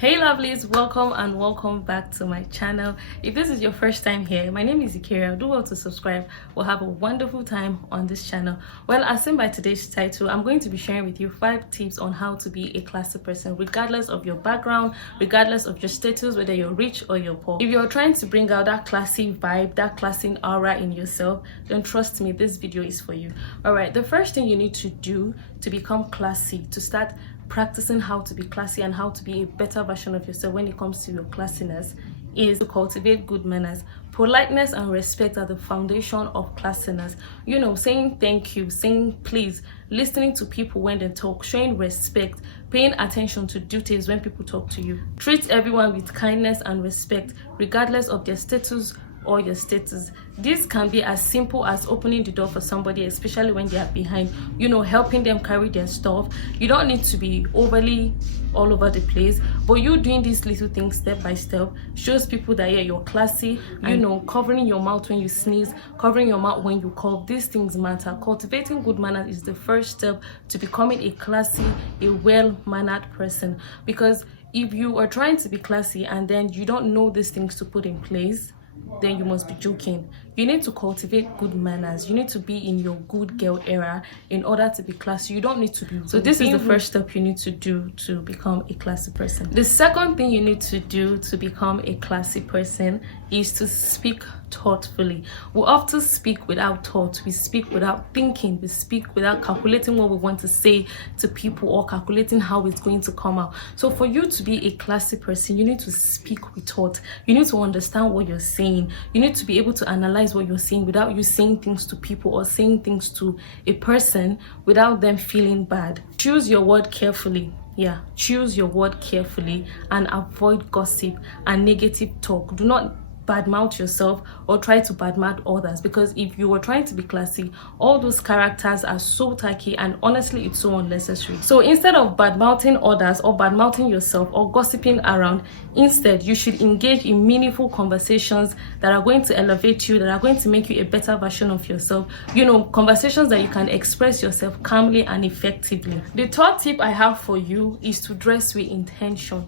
Hey lovelies, welcome and welcome back to my channel. If this is your first time here, my name is Ikira. Do well to subscribe. We'll have a wonderful time on this channel. Well, as seen by today's title, I'm going to be sharing with you 5 tips on how to be a classy person, regardless of your background, regardless of your status, whether you're rich or you're poor. If you're trying to bring out that classy vibe, that classy aura in yourself, then trust me, this video is for you. All right, the first thing you need to do to become classy, to start practicing how to be classy and how to be a better version of yourself when it comes to your classiness, is to cultivate good manners. Politeness and respect are the foundation of classiness. You know, saying thank you, saying please, listening to people when they talk, showing respect, paying attention to details when people talk to you. Treat everyone with kindness and respect, regardless of their status or your status. This can be as simple as opening the door for somebody, especially when they are behind, you know, helping them carry their stuff. You don't need to be overly all over the place, but you doing these little things step by step shows people that, yeah, you're classy. You know, covering your mouth when you sneeze, covering your mouth when you cough, these things matter. Cultivating good manners is the first step to becoming a classy, a well-mannered person. Because if you are trying to be classy and then you don't know these things to put in place, then you must be joking. You need to cultivate good manners. You need to be in your good girl era in order to be classy. You don't need to be rude. So this is the first step you need to do to become a classy person. The second thing you need to do to become a classy person is to speak thoughtfully. We often speak without thought. We speak without thinking. We speak without calculating what we want to say to people or calculating how it's going to come out. So for you to be a classy person, you need to speak with thought. You need to understand what you're saying. You need to be able to analyze what you're saying without you saying things to people or saying things to a person without them feeling bad. Choose your word carefully. Yeah, choose your word carefully and avoid gossip and negative talk. Do not badmouth yourself or try to badmouth others, because if you were trying to be classy, all those characters are so tacky and honestly it's so unnecessary. So instead of badmouthing others or badmouthing yourself or gossiping around, instead you should engage in meaningful conversations that are going to elevate you, that are going to make you a better version of yourself. You know, conversations that you can express yourself calmly and effectively. The third tip I have for you is to dress with intention.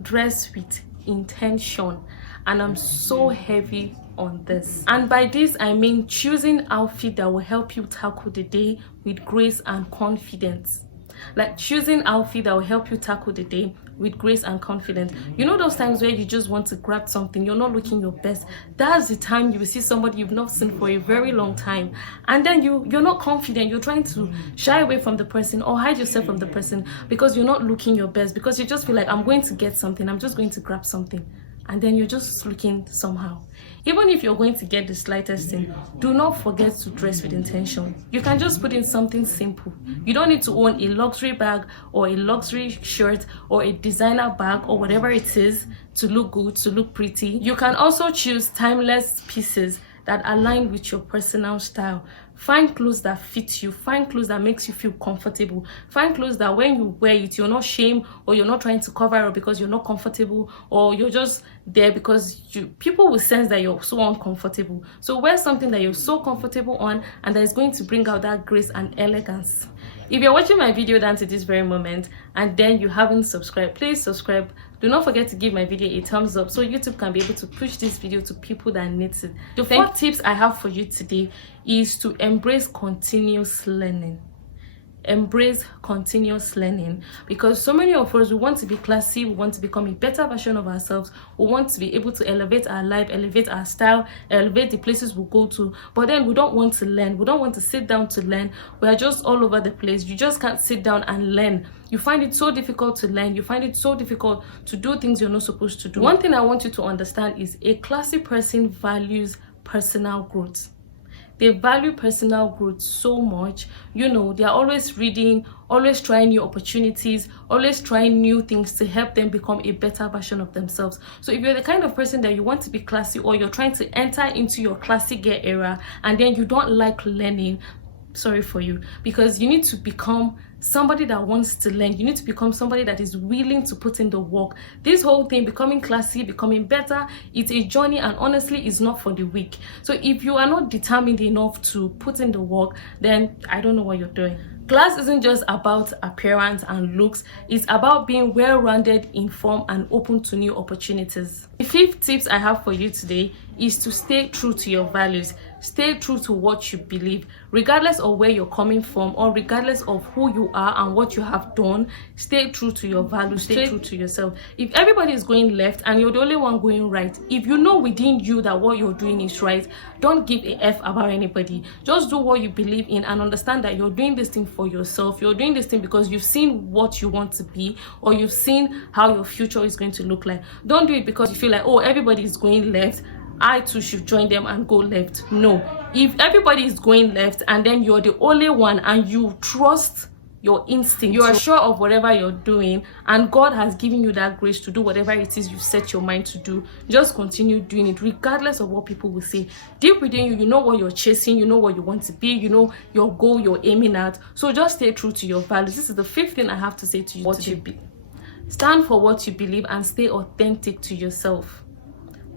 Dress with intention. And I'm so heavy on this. And by this I mean choosing outfit that will help you tackle the day with grace and confidence. Like choosing outfit that will help you tackle the day with grace and confidence. You know those times where you just want to grab something, you're not looking your best. That's the time you will see somebody you've not seen for a very long time, and then you're not confident. You're trying to shy away from the person or hide yourself from the person because you're not looking your best, because you just feel like, I'm going to get something, I'm just going to grab something, and then you're just looking somehow. Even if you're going to get the slightest thing, do not forget to dress with intention. You can just put in something simple. You don't need to own a luxury bag or a luxury shirt or a designer bag or whatever it is to look good, to look pretty. You can also choose timeless pieces that align with your personal style. Find clothes that fit you. Find clothes that makes you feel comfortable. Find clothes that when you wear it, you're not ashamed, or you're not trying to cover up because you're not comfortable, or you're just there because people will sense that you're so uncomfortable. So wear something that you're so comfortable on and that is going to bring out that grace and elegance. If you're watching my video down to this very moment and then you haven't subscribed, please subscribe. Do not forget to give my video a thumbs up so YouTube can be able to push this video to people that need it. The 4th tips I have for you today is to embrace continuous learning. Embrace continuous learning, because so many of us, we want to be classy, we want to become a better version of ourselves, we want to be able to elevate our life, elevate our style, elevate the places we go to, but then we don't want to learn. We don't want to sit down to learn. We are just all over the place. You just can't sit down and learn. You find it so difficult to learn. You find it so difficult to do things you're not supposed to do. One thing I want you to understand is a classy person values personal growth. They value personal growth so much. You know, they're always reading, always trying new opportunities, always trying new things to help them become a better version of themselves. So if you're the kind of person that you want to be classy, or you're trying to enter into your classy girl era and then you don't like learning, sorry for you, because you need to become somebody that wants to learn. You need to become somebody that is willing to put in the work. This whole thing, becoming classy, becoming better, it's a journey, and honestly it's not for the weak. So if you are not determined enough to put in the work, then I don't know what you're doing. Class isn't just about appearance and looks, it's about being well-rounded, informed, and open to new opportunities. The fifth tips I have for you today is to stay true to your values. Stay true to what you believe, regardless of where you're coming from or regardless of who you are and what you have done. Stay true to your values, stay true to yourself. If everybody is going left and you're the only one going right, if you know within you that what you're doing is right, don't give a F about anybody. Just do what you believe in and understand that you're doing this thing for yourself. You're doing this thing because you've seen what you want to be, or you've seen how your future is going to look like. Don't do it because you feel like, oh, everybody is going left, I too should join them and go left. No. If everybody is going left and then you're the only one and you trust your instinct, you are sure of whatever you're doing, and God has given you that grace to do whatever it is you set your mind to do, just continue doing it regardless of what people will say. Deep within you, you know what you're chasing, you know what you want to be, you know your goal you're aiming at. So just stay true to your values. This is the fifth thing I have to say to you today. Stand for what you believe and stay authentic to yourself,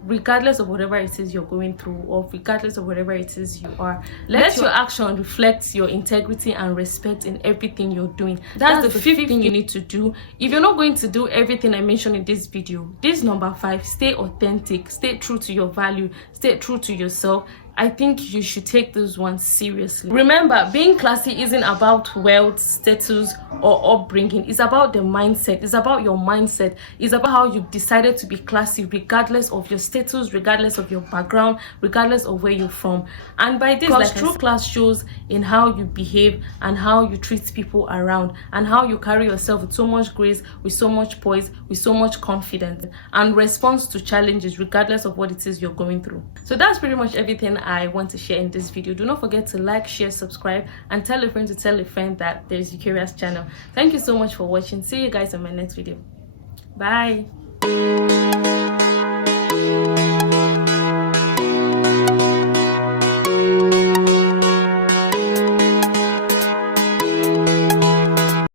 regardless of whatever it is you're going through or regardless of whatever it is you are. Let your action reflect your integrity and respect in everything you're doing. That's the fifth thing you need to do. If you're not going to do everything I mentioned in this video, this number 5, stay authentic, stay true to your value, stay true to yourself. I think you should take this one seriously. Remember, being classy isn't about wealth, status, or upbringing. It's about the mindset. It's about your mindset. It's about how you've decided to be classy regardless of your status, regardless of your background, regardless of where you're from. And by this, like, true class shows in how you behave and how you treat people around and how you carry yourself with so much grace, with so much poise, with so much confidence, and response to challenges regardless of what it is you're going through. So that's pretty much everything I want to share in this video. Do not forget to like, share, subscribe, and tell a friend to tell a friend that there's Eucharia's channel. Thank you so much for watching. See you guys in my next video. Bye.